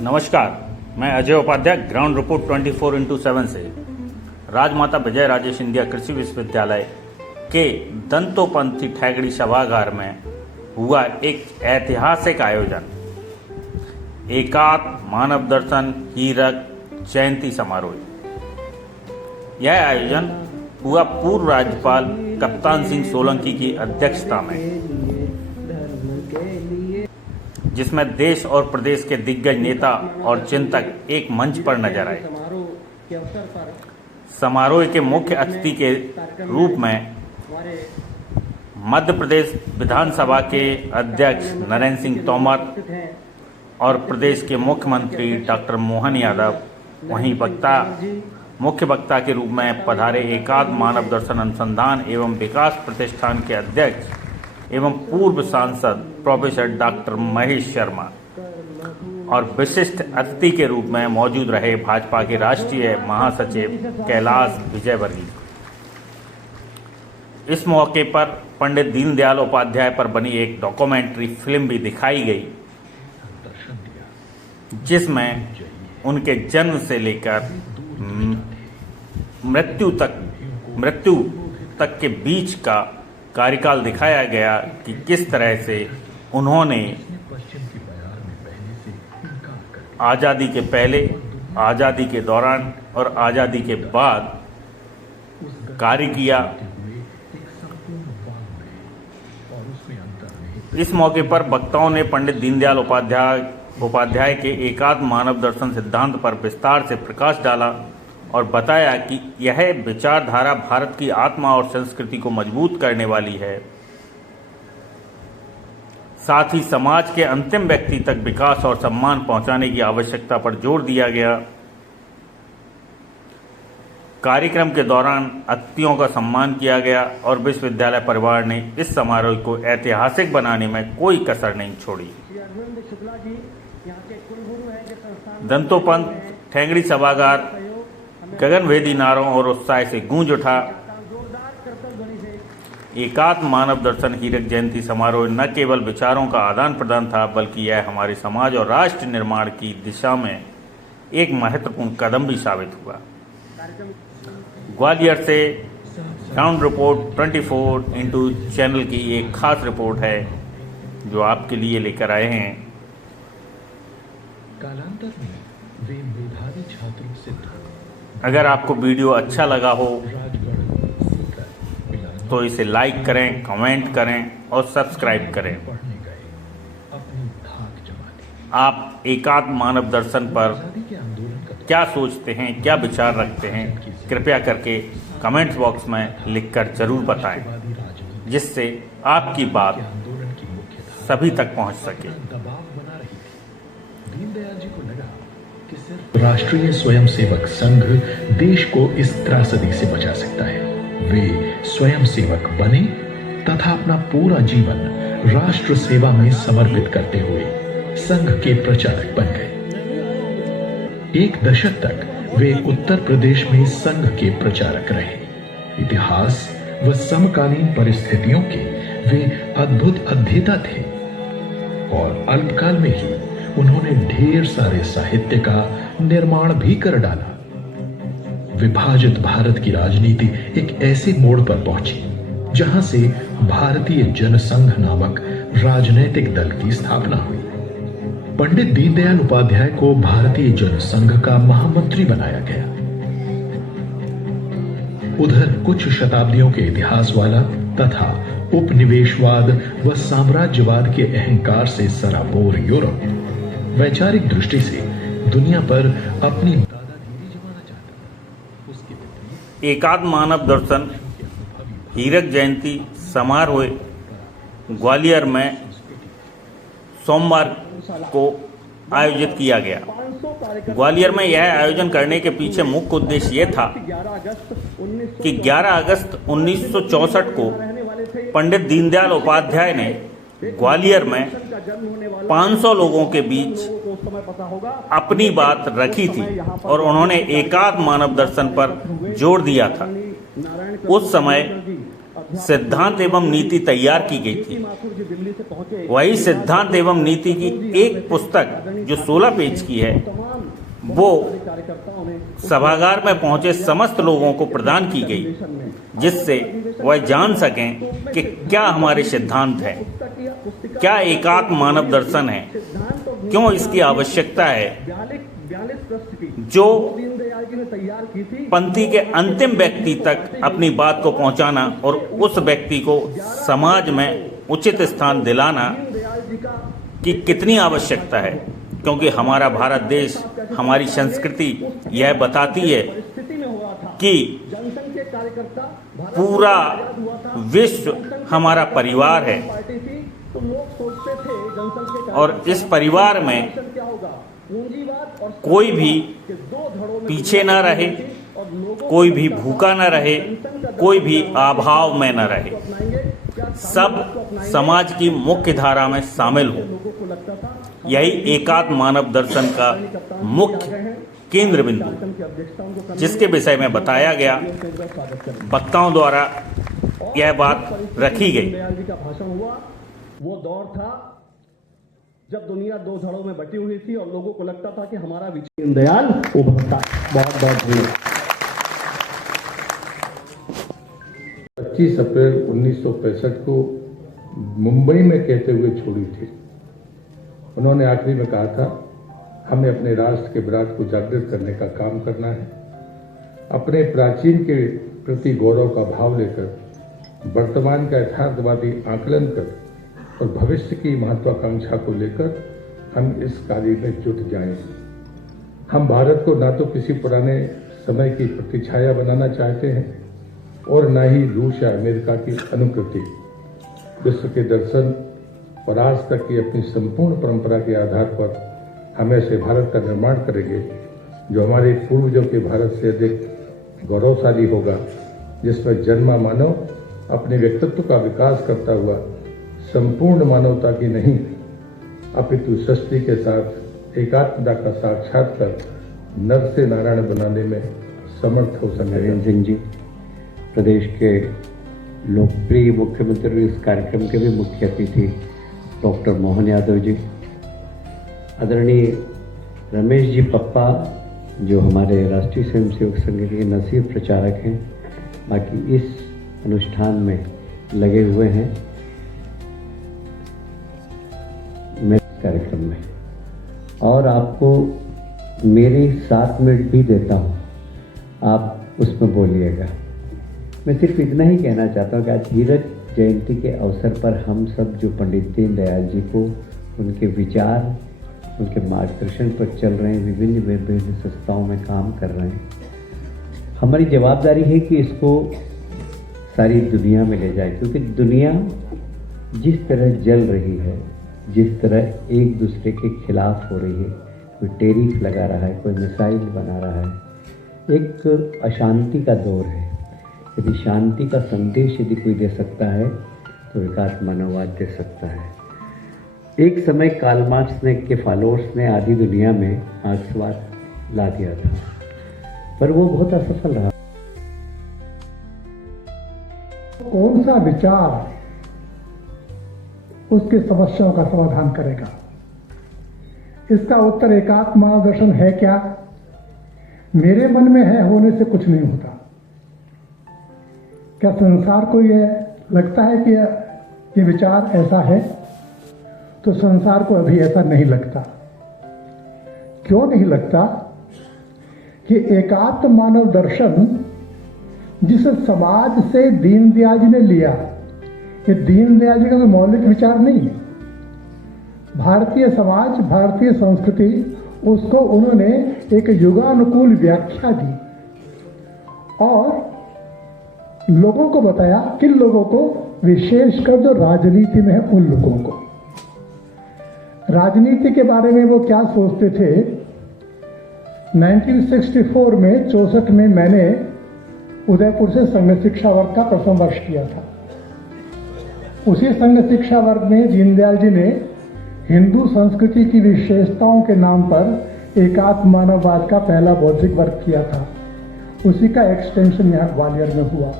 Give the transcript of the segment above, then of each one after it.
नमस्कार, मैं Ajay Upadhyay ground report 24x7 से राजमाता विजय राजे सिंधिया कृषि विश्वविद्यालय के दंतोपंथी ठेगड़ी सभागार में हुआ एक ऐतिहासिक आयोजन एकात्म मानव दर्शन हीरक जयंती समारोह। यह आयोजन हुआ पूर्व राज्यपाल कप्तान सिंह सोलंकी की अध्यक्षता में, जिसमें देश और प्रदेश के दिग्गज नेता और चिंतक एक मंच पर नजर आए। समारोह के मुख्य अतिथि के रूप में मध्य प्रदेश विधानसभा के अध्यक्ष नरेंद्र सिंह तोमर और प्रदेश के मुख्यमंत्री डॉक्टर मोहन यादव, वहीं मुख्य वक्ता के रूप में पधारे एकात्म मानव दर्शन अनुसंधान एवं विकास प्रतिष्ठान के अध्यक्ष एवं पूर्व सांसद प्रोफेसर डॉक्टर महेश शर्मा, और विशिष्ट अतिथि के रूप में मौजूद रहे भाजपा के राष्ट्रीय महासचिव कैलाश विजयवर्गीय। इस मौके पर पंडित दीनदयाल उपाध्याय पर बनी एक डॉक्यूमेंट्री फिल्म भी दिखाई गई, जिसमें उनके जन्म से लेकर मृत्यु तक के बीच का कार्यकाल दिखाया गया कि किस तरह से उन्होंने आज़ादी के पहले, आज़ादी के दौरान और आज़ादी के बाद कार्य किया। इस मौके पर वक्ताओं ने पंडित दीनदयाल उपाध्याय के एकात्म मानव दर्शन सिद्धांत पर विस्तार से प्रकाश डाला और बताया कि यह विचारधारा भारत की आत्मा और संस्कृति को मजबूत करने वाली है। साथ ही समाज के अंतिम व्यक्ति तक विकास और सम्मान पहुंचाने की आवश्यकता पर जोर दिया गया। कार्यक्रम के दौरान अतिथियों का सम्मान किया गया और विश्वविद्यालय परिवार ने इस समारोह को ऐतिहासिक बनाने में कोई कसर नहीं छोड़ी। दंतोपंथ ठेगड़ी सभागार गगनभेदी नारों और उत्साह से गूंज उठा। एकात्म मानव दर्शन हीरक जयंती समारोह न केवल विचारों का आदान प्रदान था, बल्कि यह हमारे समाज और राष्ट्र निर्माण की दिशा में एक महत्वपूर्ण कदम भी साबित हुआ। ग्वालियर से ग्राउंड रिपोर्ट 24x चैनल की एक खास रिपोर्ट है जो आपके लिए लेकर आए हैं। कालांतर में वे मेधावी छात्रों से अगर आपको वीडियो अच्छा लगा हो तो इसे लाइक करें, कमेंट करें और सब्सक्राइब करें। आप एकात्म मानव दर्शन पर क्या सोचते हैं, क्या विचार रखते हैं, कृपया करके कमेंट्स बॉक्स में लिखकर जरूर बताएं, जिससे आपकी बात सभी तक पहुंच सके। दीनदयाल जी को लगा कि सिर्फ राष्ट्रीय स्वयंसेवक संघ देश को इस त्रासदी से बचा सकता है। वे स्वयंसेवक बने तथा अपना पूरा जीवन राष्ट्र सेवा में समर्पित करते हुए संघ के प्रचारक बन गए। एक दशक तक वे उत्तर प्रदेश में संघ के प्रचारक रहे। इतिहास व समकालीन परिस्थितियों के वे अद्भुत अध्येता थे और अल्पकाल में ही उन्होंने ढेर सारे साहित्य का निर्माण भी कर डाला। विभाजित भारत की राजनीति एक ऐसे मोड़ पर पहुंची जहां से भारतीय जनसंघ नामक राजनैतिक दल की स्थापना हुई। पंडित दीनदयाल उपाध्याय को भारतीय जनसंघ का महामंत्री बनाया गया। उधर कुछ शताब्दियों के इतिहास वाला तथा उपनिवेशवाद व साम्राज्यवाद के अहंकार से सराबोर यूरोप वैचारिक दृष्टि से दुनिया पर अपनी दादागिरी जमाना चाहता था। उसके विपरीत एकात्म मानव दर्शन हीरक जयंती समारोह ग्वालियर में सोमवार को आयोजित किया गया। ग्वालियर में यह आयोजन करने के पीछे मुख्य उद्देश्य यह था कि 11 अगस्त 1964 को पंडित दीनदयाल उपाध्याय ने ग्वालियर में 500 लोगों के बीच अपनी बात रखी थी और उन्होंने एकात्म मानव दर्शन पर जोर दिया था। उस समय सिद्धांत एवं नीति तैयार की गई थी। वही सिद्धांत एवं नीति की एक पुस्तक जो 16 पेज की है वो सभागार में पहुंचे समस्त लोगों को प्रदान की गई, जिससे वह जान सकें कि क्या हमारे सिद्धांत हैं, क्या एकात्म मानव दर्शन है, क्यों इसकी आवश्यकता है, जो पंक्ति के अंतिम व्यक्ति तक अपनी बात को पहुंचाना और उस व्यक्ति को समाज में उचित स्थान दिलाना की कितनी आवश्यकता है, क्योंकि हमारा भारत देश, हमारी संस्कृति यह बताती है कि पूरा विश्व हमारा परिवार है और इस परिवार में कोई भी पीछे ना रहे, कोई भी भूखा ना रहे, कोई भी अभाव में न रहे, सब समाज की मुख्य धारा में शामिल हो। यही एकात्म मानव दर्शन का मुख्य केंद्र बिंदु, जिसके विषय में बताया गया, वक्ताओं द्वारा यह बात रखी गई। वो दौर था जब दुनिया दो धड़ों में बटी हुई थी और लोगों को लगता था कि हमारा विजय दीनदयाल उभरता। बहुत बहुत धन्यवाद। 25 अप्रैल 1965 को मुंबई में कहते हुए छोड़ी थी। उन्होंने आखिरी में कहा था, हमें अपने राष्ट्र के विराट को जागृत करने का काम करना है, अपने प्राचीन के प्रति गौरव का भाव लेकर वर्तमान का यथार्थवादी आकलन कर और भविष्य की महत्वाकांक्षा को लेकर हम इस कार्य में जुट जाएं। हम भारत को ना तो किसी पुराने समय की प्रतिछाया बनाना चाहते हैं और न ही रूस या अमेरिका की अनुकृति। विश्व के दर्शन और आज तक की अपनी संपूर्ण परंपरा के आधार पर हम ऐसे भारत का निर्माण करेंगे जो हमारे पूर्वजों के भारत से अधिक गौरवशाली होगा, जिसमें जन्मा मानव अपने व्यक्तित्व का विकास करता हुआ संपूर्ण मानवता की नहीं अपितु सृष्टि के साथ एकात्मता का साक्षात्कार नर से नारायण बनाने में समर्थ हो सके। नरेंद्र सिंह जी, प्रदेश के लोकप्रिय मुख्यमंत्री, इस कार्यक्रम के भी मुख्य अतिथि डॉक्टर मोहन यादव जी, आदरणीय रमेश जी पप्पा जो हमारे राष्ट्रीय स्वयंसेवक संघ के नसीब प्रचारक हैं, बाकी इस अनुष्ठान में लगे हुए हैं मेरे कार्यक्रम में, और आपको मेरी 7 मिनट भी देता हूँ, आप उसमें बोलिएगा। मैं सिर्फ इतना ही कहना चाहता हूँ कि आज हीरक जयंती के अवसर पर हम सब जो पंडित दीनदयाल जी को, उनके विचार, उनके मार्गदर्शन पर चल रहे हैं, विभिन्न विभिन्न संस्थाओं में काम कर रहे हैं, हमारी जवाबदारी है कि इसको सारी दुनिया में ले जाए, क्योंकि दुनिया जिस तरह जल रही है, जिस तरह एक दूसरे के खिलाफ हो रही है, कोई टैरिफ लगा रहा है, कोई मिसाइल बना रहा है, एक अशांति का दौर है। यदि शांति का संदेश यदि कोई दे सकता है तो विकास मानववाद दे सकता है। एक समय कार्ल मार्क्स ने के फॉलोअर्स ने आधी दुनिया में मार्क्सवाद ला दिया था, पर वो बहुत असफल रहा। कौन सा विचार उसकी समस्याओं का समाधान करेगा? इसका उत्तर एकात्म मानवदर्शन है क्या? मेरे मन में है होने से कुछ नहीं होता। क्या संसार को यह लगता है कि ये विचार ऐसा है? तो संसार को अभी ऐसा नहीं लगता। क्यों नहीं लगता? कि एकात्म मानव दर्शन जिस समाज से दीनदयाल जी ने लिया, ये दीनदयाल जी का कोई मौलिक विचार नहीं है। भारतीय समाज, भारतीय संस्कृति, उसको उन्होंने एक युगानुकूल व्याख्या दी और लोगों को बताया, किन लोगों को? विशेषकर जो राजनीति में है उन लोगों को। राजनीति के बारे में वो क्या सोचते थे? 1964 में 64 में मैंने उदयपुर से संघ शिक्षा वर्ग का प्रथम वर्ष किया था। उसी संघ शिक्षा वर्ग में दीनदयाल जी ने हिंदू संस्कृति की विशेषताओं के नाम पर एकात्म मानववाद का पहला बौद्धिक वर्ग किया था। उसी का एक्सटेंशन यहाँ ग्वालियर में हुआ।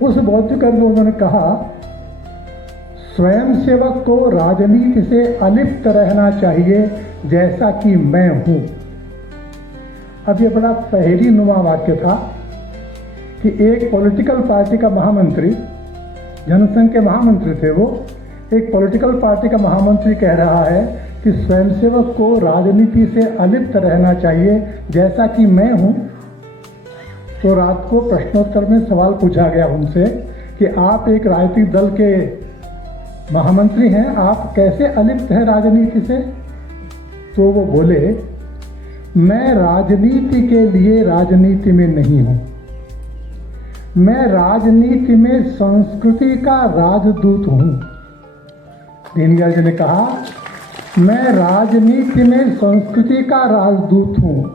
उस बौद्धिक वर्ग में उन्होंने कहा, स्वयंसेवक को राजनीति से अलिप्त रहना चाहिए, जैसा कि मैं हूं। अब ये बड़ा पहेली नुमा वाक्य था कि एक पॉलिटिकल पार्टी का महामंत्री, जनसंघ के महामंत्री थे वो, एक पॉलिटिकल पार्टी का महामंत्री कह रहा है कि स्वयंसेवक को राजनीति से अलिप्त रहना चाहिए जैसा कि मैं हूं। तो रात को प्रश्नोत्तर में सवाल पूछा गया उनसे कि आप एक राजनीतिक दल के महामंत्री हैं, आप कैसे अलिप्त हैं राजनीति से? तो वो बोले, मैं राजनीति के लिए राजनीति में नहीं हूं, मैं राजनीति में संस्कृति का राजदूत हूं। दीनदयाल जी ने कहा, मैं राजनीति में संस्कृति का राजदूत हूं।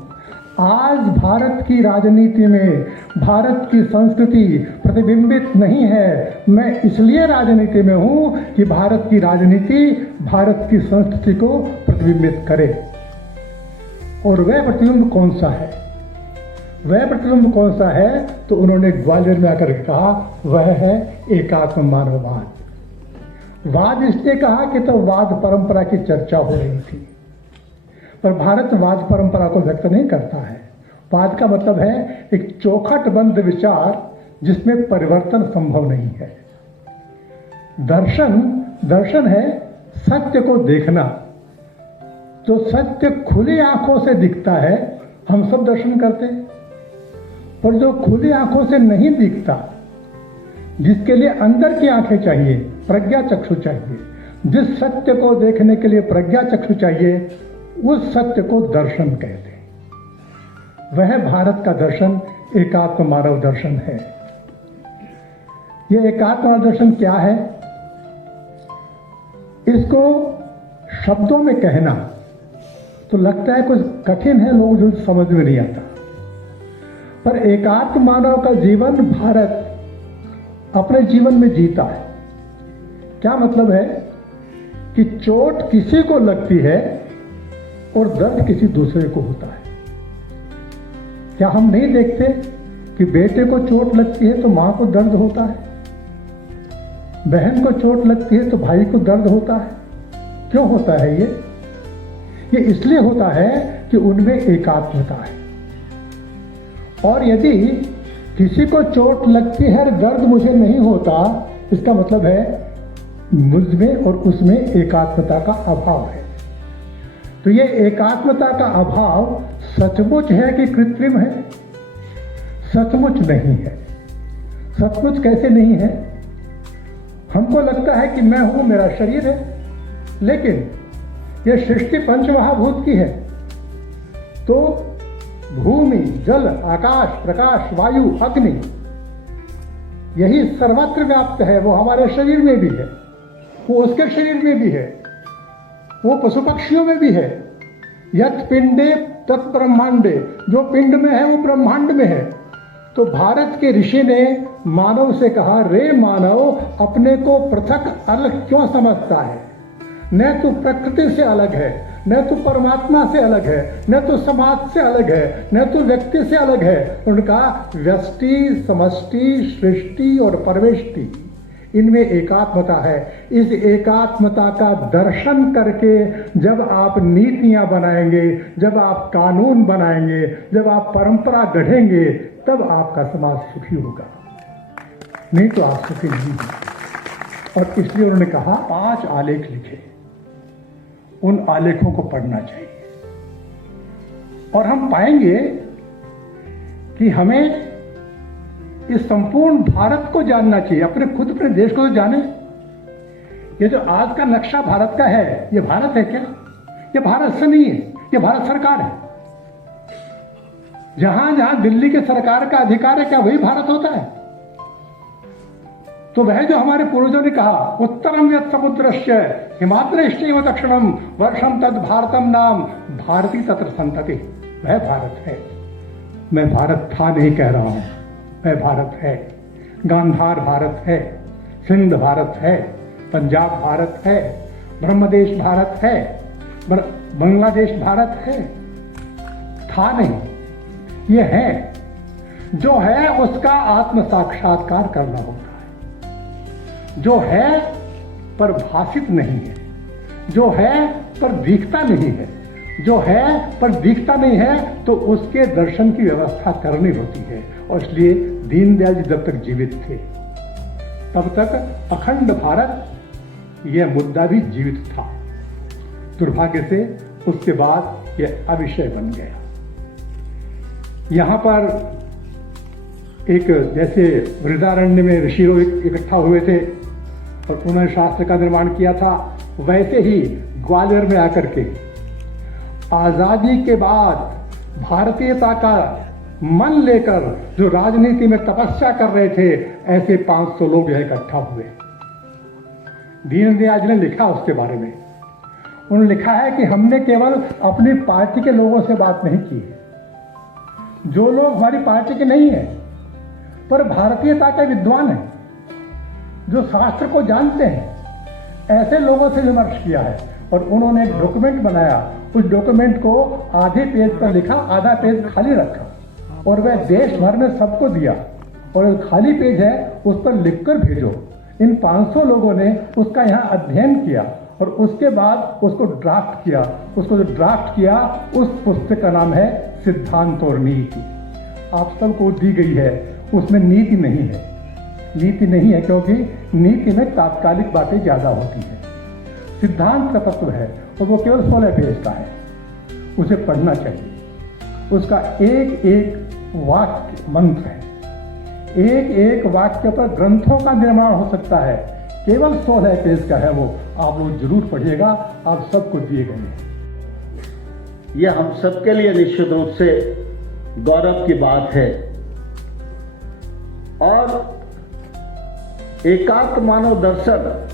आज भारत की राजनीति में भारत की संस्कृति प्रतिबिंबित नहीं है। मैं इसलिए राजनीति में हूं कि भारत की राजनीति भारत की संस्कृति को प्रतिबिंबित करे। और वह प्रतिबिंब कौन सा है? वह प्रतिबिंब कौन सा है? तो उन्होंने ग्वालियर में आकर कहा, वह है एकात्म मानववाद। वाद इसलिए कहा कि तो वाद परंपरा की चर्चा हो रही थी, पर भारत वाद परंपरा को व्यक्त नहीं करता है। वाद का मतलब है एक चौखटबंद विचार जिसमें परिवर्तन संभव नहीं है। दर्शन है सत्य को देखना। जो सत्य खुली आंखों से दिखता है हम सब दर्शन करते हैं, पर जो खुली आंखों से नहीं दिखता, जिसके लिए अंदर की आंखें चाहिए, प्रज्ञा चक्षु चाहिए, जिस सत्य को देखने के लिए प्रज्ञा चक्षु चाहिए, उस सत्य को दर्शन कहते हैं। वह भारत का दर्शन एकात्म मानव दर्शन है। यह एकात्म मानव दर्शन क्या है? इसको शब्दों में कहना तो लगता है कुछ कठिन है, लोग जो समझ में नहीं आता। पर एकात्म मानव का जीवन भारत अपने जीवन में जीता है। क्या मतलब है कि चोट किसी को लगती है और दर्द किसी दूसरे को होता है। क्या हम नहीं देखते कि बेटे को चोट लगती है तो मां को दर्द होता है, बहन को चोट लगती है तो भाई को दर्द होता है? क्यों होता है ये इसलिए होता है कि उनमें एकात्मता है। और यदि किसी को चोट लगती है और दर्द मुझे नहीं होता, इसका मतलब है मुझमें और उसमें एकात्मता का अभाव है। तो ये एकात्मता का अभाव सचमुच है कि कृत्रिम है? सचमुच नहीं है। सचमुच कैसे नहीं है? हमको लगता है कि मैं हूं, मेरा शरीर है, लेकिन यह सृष्टि पंचमहाभूत की है। तो भूमि, जल, आकाश, प्रकाश, वायु, अग्नि, यही सर्वत्र व्याप्त है। वो हमारे शरीर में भी है, वो उसके शरीर में भी है, वो पशु पक्षियों में भी है। यत् पिंडे तत् ब्रह्मांडे, जो पिंड में है वो ब्रह्मांड में है। तो भारत के ऋषि ने मानव से कहा, रे मानव, अपने को पृथक अलग क्यों समझता है? न तो प्रकृति से अलग है, न तो परमात्मा से अलग है, न तो समाज से अलग है, न तो व्यक्ति से अलग है। उनका व्यष्टि, समष्टि, सृष्टि और परवेष्टि, इनमें एकात्मता है। इस एकात्मता का दर्शन करके जब आप नीतियां बनाएंगे, जब आप कानून बनाएंगे, जब आप परंपरा गढ़ेंगे, तब आपका समाज सुखी होगा, नहीं तो आप सुखी नहीं होंगे। और इसलिए उन्होंने कहा 5 आलेख लिखे, उन आलेखों को पढ़ना चाहिए। और हम पाएंगे कि हमें इस संपूर्ण भारत को जानना चाहिए, अपने खुद अपने देश को तो जाने। ये जो आज का नक्शा भारत का है, ये भारत है क्या? ये भारत से नहीं है, ये भारत सरकार है। जहां जहां दिल्ली के सरकार का अधिकार है, क्या वही भारत होता है? तो वह जो हमारे पूर्वजों ने कहा, उत्तरम यत् समुद्रस्य हिमाद्रश्चैव दक्षिणम वर्षम तद भारतम नाम भारती तत्र संतति, वह भारत है। मैं भारत था नहीं कह रहा हूं, वह भारत है। गांधार भारत है, सिंध भारत है, पंजाब भारत है, ब्रह्मदेश भारत है, बांग्लादेश भारत है। था नहीं, ये है। जो है उसका आत्म साक्षात्कार करना होता है। जो है पर भाषित नहीं है, जो है पर दिखता नहीं है, जो है पर दिखता नहीं है, तो उसके दर्शन की व्यवस्था करनी होती है। और इसलिए दीनदयाल जी जब तक जीवित थे तब तक अखंड भारत यह मुद्दा भी जीवित था। दुर्भाग्य से उसके बाद यह अविषय बन गया। यहां पर एक जैसे वृदारण्य में ऋषि लोग इकट्ठा हुए थे और उन्होंने शास्त्र का निर्माण किया था, वैसे ही ग्वालियर में आकर के आजादी के बाद भारतीयता का मन लेकर जो राजनीति में तपस्या कर रहे थे, ऐसे 500 लोग यह इकट्ठा हुए। दीनदयाल जी ने लिखा उसके बारे में, उन्होंने लिखा है कि हमने केवल अपनी पार्टी के लोगों से बात नहीं की है, जो लोग हमारी पार्टी के नहीं है पर भारतीयता के विद्वान हैं, जो शास्त्र को जानते हैं, ऐसे लोगों से विमर्श किया है। और उन्होंने एक डॉक्यूमेंट बनाया, उस डॉक्यूमेंट को आधे पेज पर लिखा, आधा पेज खाली रखा और वह देश भर में सबको दिया। और जो खाली पेज है उस पर लिखकर भेजो। इन 500 लोगों ने उसका यहाँ अध्ययन किया और उसके बाद उसको ड्राफ्ट किया। उसको जो ड्राफ्ट किया, उस पुस्तक का नाम है सिद्धांत और नीति। आप सबको दी गई है, उसमें नीति नहीं है। नीति नहीं है क्योंकि नीति में तात्कालिक बातें ज्यादा होती है। सिद्धांत का तत्व है और वो केवल 16 पेज का है, उसे पढ़ना चाहिए। उसका एक एक वाक्य मंत्र है, एक एक वाक्य पर ग्रंथों का निर्माण हो सकता है। केवल 16 पेज का है वो, आप लोग जरूर पढ़िएगा, आप सबको दिए गए हैं। यह हम सबके लिए निश्चित रूप से गौरव की बात है। और एकात्म मानव दर्शन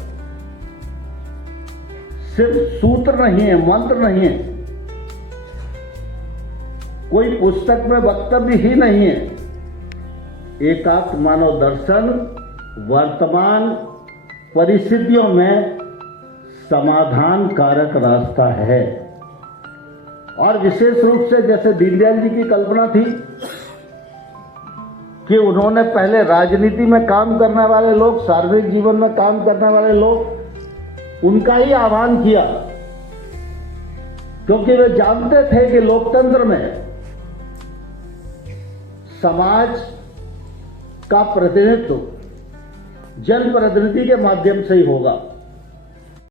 सिर्फ सूत्र नहीं है, मंत्र नहीं है, कोई पुस्तक में वक्तव्य ही नहीं है। एकात्म मानव दर्शन वर्तमान परिस्थितियों में समाधान कारक रास्ता है। और विशेष रूप से जैसे दीनदयाल जी की कल्पना थी कि उन्होंने पहले राजनीति में काम करने वाले लोग, सार्वजनिक जीवन में काम करने वाले लोग, उनका ही आह्वान किया, क्योंकि वे जानते थे कि लोकतंत्र में समाज का प्रतिनिधित्व जनप्रतिनिधि के माध्यम से ही होगा।